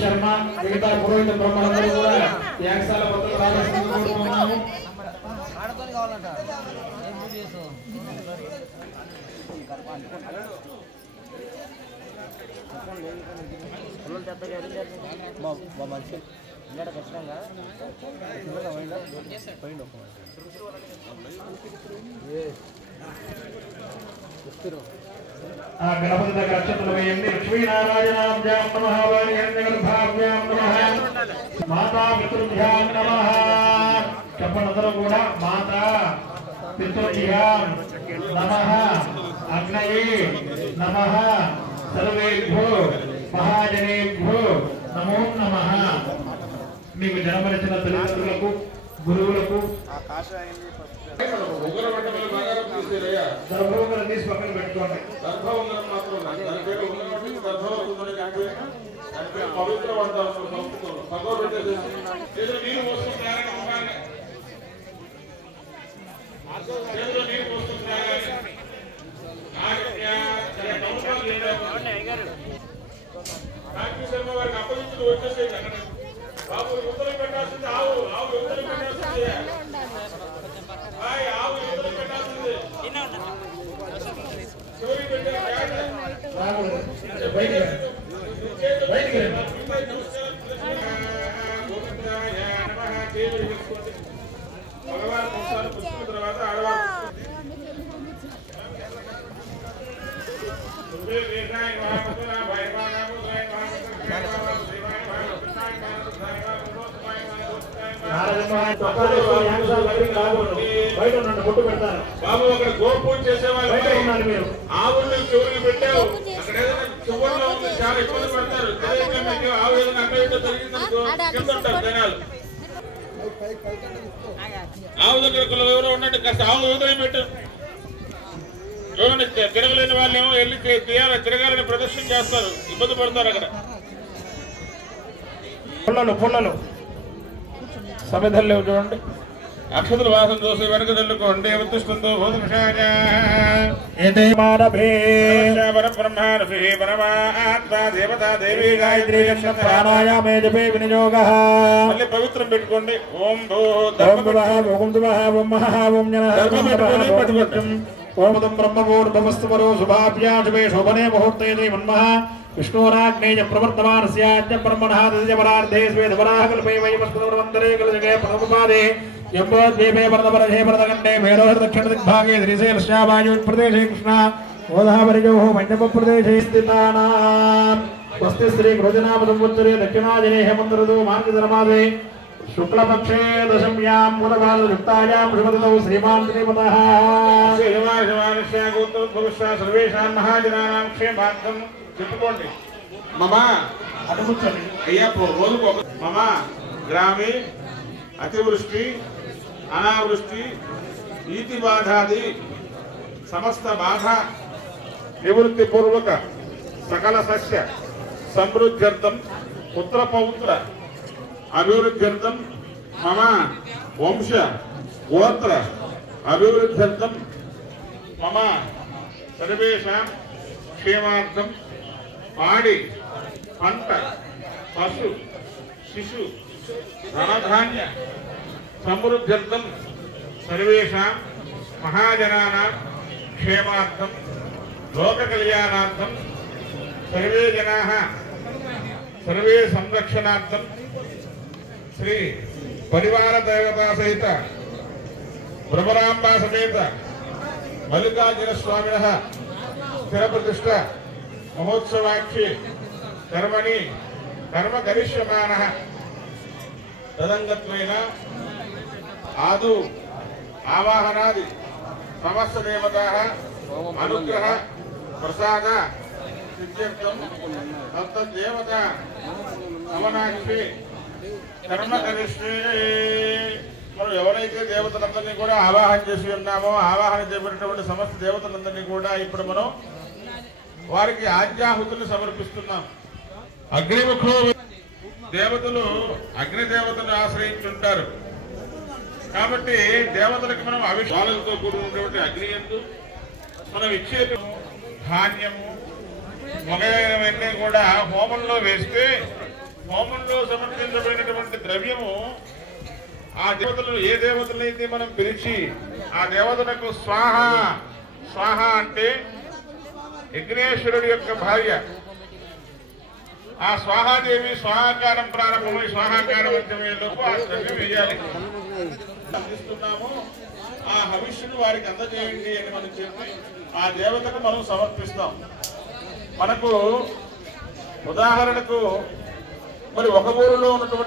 శర్మ మిగతా పురోహిత బ్రహ్మలందరూ కూడా యాగశాల గణపతి దగ్గర అక్షతలు వేయండి. లక్ష్మీనారాయణాభ్యాం నమః వాణ్యగర్భాభ్యాం నమః మాతా పితృభ్యాం నమః. చెప్పండి కూడా మాతా పితృభ్యాం నమః అగ్నయే నమః సర్వేభ్యో మహాజనేభ్యో నమో నమః. మీకు జన్మనిచ్చిన తల్లిదండ్రులకు గురువులకు గర్భవంగరం తీసి పక్కన పెట్టుకోండి. గర్భవంగరం మాత్రం పవిత్ర వంటారు సంస్కృతంలో పక్కన పెట్టేసి నీరు పోసుకుంటున్నారని నీరు పోసుకుంటున్నారని శర్మ వారికి అప్పగించులు వచ్చేసేది. అక్కడ బాబు ఉత్తరం పెట్టాల్సింది ఆవు ఆవు ఉత్తరం పెట్టాల్సింది ఆవు ఉత్తరం పెట్టాల్సింది చోరీ పెట్టారు. భగవాన్ పుస్తకాలు పుస్తకం తర్వాత ఆడవాళ్ళు బాబు అక్కడ గోపూజ చేసేవాళ్ళు ఆవుల్ని చెవులు పెట్టావు. అక్కడ ఏదైనా చెవుల్లో ఉంది చాలా ఇబ్బంది పడతారు. ఆవు ఏదైనా అక్కడ ఏంటో జరిగిందనుకో కింద ఉంటారు జనాలు. ఆవు దగ్గర ఎవరో ఉండండి కాస్త ఆవు వదిలిపెట్టు. ఎవరైనా తిరగలేని వాళ్ళు ఏమో వెళ్ళి తిరగాలని ప్రదర్శన చేస్తారు, ఇబ్బంది పడతారు. అక్కడ పుల్లలు సమిధలు లేవు చూడండి. అక్షతుల వాసన చూసి వెనక చల్లుకోండి. అవతిష్టంతో మళ్ళీ పవిత్రం పెట్టుకోండి. ఓం ఓం బ్రహ్మవోర్భవస్తమరో శుభాభ్యాశుభే శోభనే ముహూర్తే మన్మః విష్ణోరాగ్నేయ ప్రవర్తమానస్యాద్య బ్రహ్మణః తదిజవరార్ధే స్వేదవరాహకల్పే వైమస్పదవరంతరే కలజగే ప్రథమపాదే యంబోద్వీపే వరదవరధే వరదగండే మేరోహర దక్షిణ దిగ్భాగే శ్రీశైలశ్యావాయుప్రదేశే కృష్ణ గోదావరిజోః మండపప్రదేశే స్థితానాం స్వస్తి శ్రీ కృజనామసంవత్సరే దక్షిణాదినే హేమంతఋతు మార్గధర్మాదే శుక్లపక్షే దశమ్యాం మూలకాలయుక్తాయాం శుభదతౌ శ్రీమాన్ శ్రీమతః సర్వేషాం మహాజనానాం క్షేమార్థం చెప్పుకోండి. మమ అనుమతి అయ్యా రోజుకు మమ గ్రామే అతివృష్టి అనావృష్టి ఈతి బాధాది సమస్త బాధ నివృత్తి పూర్వక సకల సస్య సమృద్ధ్యర్థం పుత్ర పౌత్ర అభివృద్ధ్యర్థం మమ వంశ గోత్ర అభివృద్ధ్యర్థం మమ సర్వేషాం క్షేమార్థం పాడి పంట పశు శిశు ధనధాన్య సమృద్ధ్యర్థం సర్వేషాం మహాజనానాం క్షేమార్థం లోక కళ్యాణార్థం సర్వే జనాః సర్వే సంరక్షణార్థం శ్రీ పరివార దేవతా సహిత భ్రమరాంబా సమేత మల్లికార్జున స్వామినః స్థిర ప్రతిష్ఠ మహోత్సవాక్షి కర్మణి కర్మ కరిష్యమానః తదంగత్వేన ఆదు ఆవాహనాది సమస్త దేవతాః అనుగ్రహ ప్రసాద సిద్ధ్యర్థం తత్తదేవత అవనాక్షి కర్మ కరిష్యే. మనం ఎవరైతే దేవతలందరినీ కూడా ఆవాహన చేసి ఉన్నామో ఆవాహన చేయబడినటువంటి సమస్త దేవతలందరినీ కూడా ఇప్పుడు మనం వారికి ఆజ్ఞాహుతులు సమర్పిస్తున్నాం. అగ్నిముఖో దేవతలు అగ్ని దేవతను ఆశ్రయించుంటారు కాబట్టి దేవతలకు మనం అవిషాలతో కూడినటువంటి అగ్ని యందు మనం ఇచ్చే ధాన్యము మొదలైనవన్నీ కూడా హోమంలో వేస్తే హోమంలో సమర్పించబడినటువంటి ద్రవ్యము ఆ దేవతలు ఏ దేవతలైతే మనం పిలిచి ఆ దేవతలకు స్వాహ స్వాహ అంటే యజ్ఞేశ్వరుడి యొక్క భార్య ఆ స్వాహాదేవి స్వాహాకారం ప్రారంభమై స్వాహాకారం అంతమయ్యేలోపు ఆ ద్రవ్యం వేయాలి. అందిస్తున్నాము ఆ హవిష్యును వారికి అందజేయండి అని మనం చెప్పి ఆ దేవతకు మనం సమర్పిస్తాం. మనకు ఉదాహరణకు మరి ఒక ఊరిలో ఉన్నటువంటి